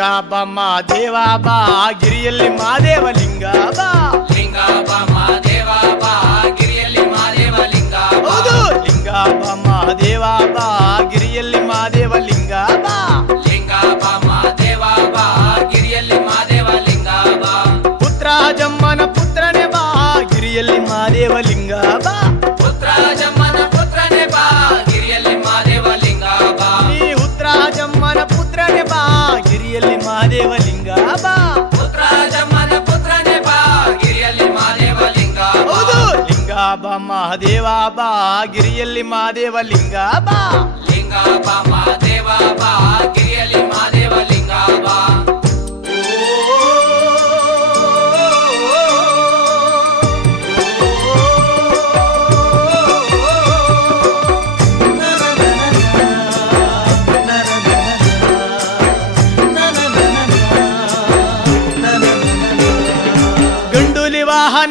లింగాబమ్మ దేవాబా గిరియల్లి మాదేవ లింగాబా లింగాబమ్మ దేవాబా గిరియల్లి మాదేవ లింగాబా లింగాబమ్మ దేవాబా గిరియల్లి మాదేవ లింగాబా மாதேவாபா கிரியல்லி மாதேவலிங்காபா லிங்காபா மாதேவாபா கிரியல்லி மாதேவலிங்காபா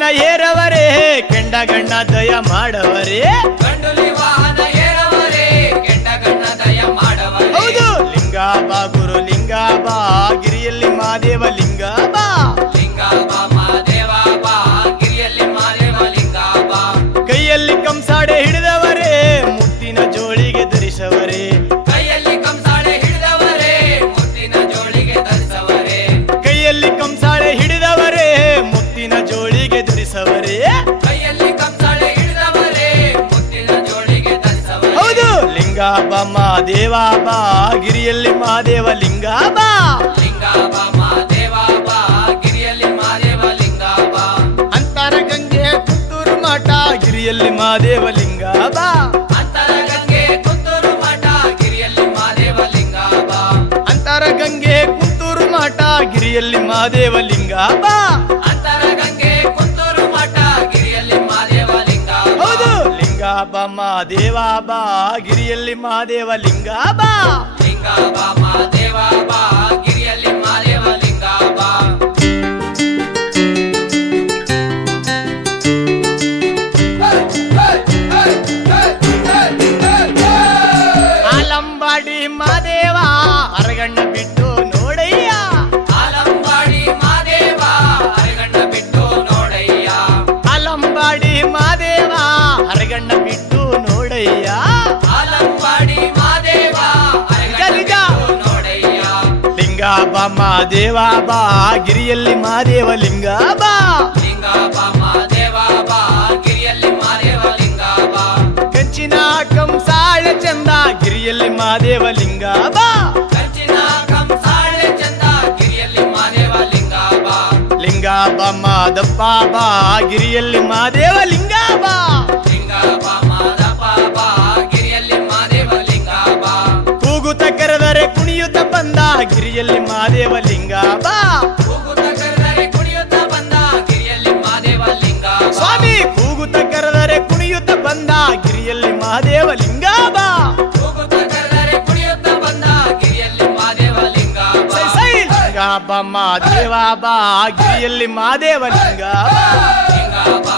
நான் ஏன் ಗಂಡ ಗಂಡ ದಯ ಮಾಡವರೇ ಗಂಡ ದಯ ಗುರು ಲಿಂಗಾಬಾ ಗಿರಿಯಲ್ಲಿ ಮಾದೇವ ಲಿಂಗ లింగాబ మాదేవాబా గిరియల్లి మాదేవ లింగాబా అంతర గంగే పుత్తూరు మాట గిరియల్లి మాదేవ లింగాబా అంతర గంగే పుత్తూరు మాట గిరియల్లి మాదేవ లింగాబా అంతర గంగే పుత్తూరు మాట గిరియల్లి మాదేవ లింగాబా బాబా మాదేవా బా గిరియల్లి మాదేవ లింగాబా మాదేవా గిరియల్లి మాదేవ లింగాబా ಗಿರಿಯಲ್ಲಿ ಮಾದೇವ ಲಿಂಗ ಕಂಚಿನ ಕಂಸಾಳ ಚಂದ ಗಿರಿಯಲ್ಲಿ ಮಾದೇವ ಲಿಂಗ ಮಾದಪ್ಪ ಬಾ ಗಿರಿಯಲ್ಲಿ ಮಾದೇವ ಲಿಂಗಾಬ ಲಿಂಗಾಬ ಮಾದಪ್ಪ ಬಾ ಗಿರಿಯಲ್ಲಿ ಮಾದೇವ ಲಿಂಗಾಬ ಕೂಗುತ ಕರೆದರೆ ಕುಣಿ ಬಂದ ಗಿರಿಯಲ್ಲಿ ಮಾದೇವ ಲಿಂಗ ಬಾ ಕೂಗುತ್ತ ಕರೆದರೆ ಕುಣಿಯುತ್ತ ಬಂದ ಗಿರಿಯಲ್ಲಿ ಮಾದೇವ ಲಿಂಗ ಸ್ವಾಮಿ ಕೂಗುತ್ತ ಕರೆದರೆ ಕುಣಿಯುತ್ತ ಬಂದ ಗಿರಿಯಲ್ಲಿ ಮಾದೇವ ಲಿಂಗ ಬಾ ಕೂಗುತ್ತ ಕರೆದರೆ ಕುಣಿಯುತ್ತ ಬಂದ ಗಿರಿಯಲ್ಲಿ ಮಾದೇವ ಲಿಂಗ ಬಾ ಸೈ ಲಿಂಗ ಬಾ ಮಾದೇವ ಬಾ ಗಿರಿಯಲ್ಲಿ ಮಾದೇವ ಲಿಂಗ ಬಾ ಲಿಂಗ ಬಾ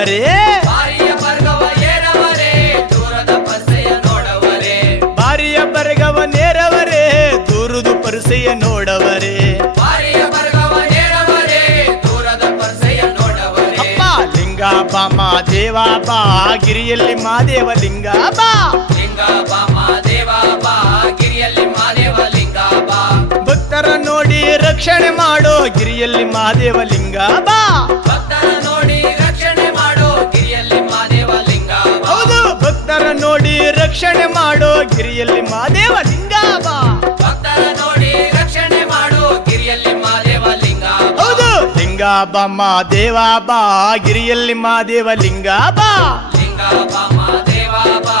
ಬಾರಿಯ ನೇರವರೇ ದೂರದ ಪರಿಸೆಯ ನೋಡವರೇ ಬಾರಿಯ ಬರ್ಗವ ನೇರವರೇ ದೂರದ ಪರ್ಸೆಯೋ ಅಪ್ಪ ಲಿಂಗಾ ಬಾಮ ದೇವಾ ಬಾ ಗಿರಿಯಲ್ಲಿ ಮಾದೇವ ಲಿಂಗಾ ಬಾ ಲಿಂಗಾ ಬಾಮ ದೇವಾ ಬಾ ಗಿರಿಯಲ್ಲಿ ಮಹದೇವ ಲಿಂಗಾಬ ಭಕ್ತರ ನೋಡಿ ರಕ್ಷಣೆ ಮಾಡೋ ಗಿರಿಯಲ್ಲಿ ಮಾದೇವ ಲಿಂಗಾ ಬಾ ರಕ್ಷಣೆ ಮಾಡೋ ಗಿರಿಯಲ್ಲಿ ಮಾದೇವ ಲಿಂಗಾಬ ಭಕ್ತರ ನೋಡಿ ರಕ್ಷಣೆ ಮಾಡೋ ಗಿರಿಯಲ್ಲಿ ಮಾದೇವ ಲಿಂಗಾಬ ಹೌದು ಲಿಂಗಾಬ ಮಾದೇವ ಬಾ ಗಿರಿಯಲ್ಲಿ ಮಾದೇವ ಲಿಂಗಾಬ ಲಿಂಗಾಬ ಮಾದೇವ ಬಾ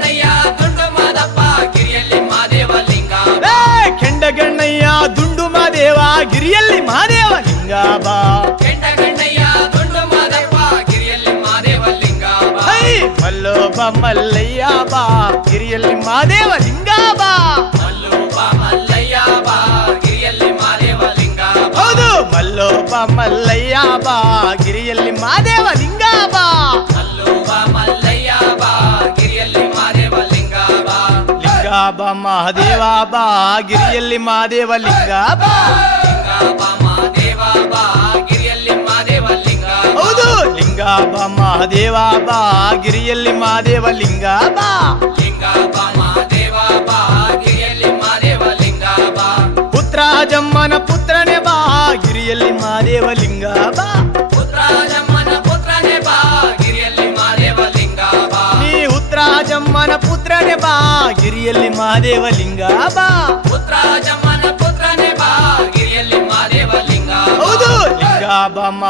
கிரியல்லி மாதேவ லிங்காபா கெண்ட கண்ணையா தொண்டு மாதப்பா கிரியல்லி மாதேவ லிங்காபா மல்லோப மல்லையாபா கிரியல்லி மாதேவ லிங்காபா மல்லோப மல்லையாபா கிரியல்லி மாதேவ லிங்காபா அது மல்லோப மல்லையாபா கிரியல்லி மாதேவ லிங்காபா மல்லோப மல்லையாபா கிரியல்லி லிங்காபா మహాదేవ బా గిరియల్లి మాదేవ లింగ బా పుత్ర పుత్రనే బా గిరియల్లి మాదేవ బా పుత్ర పుత్రనే బా గిరియల్లి మాదేవ బా నీ ఉత్తర పుత్రనే బా గిరియల్లి మాదేవ బా పుత్ర పుత్రనే బా గిరియల్లి మాదేవ ಹೌದು ಬಮ್ಮ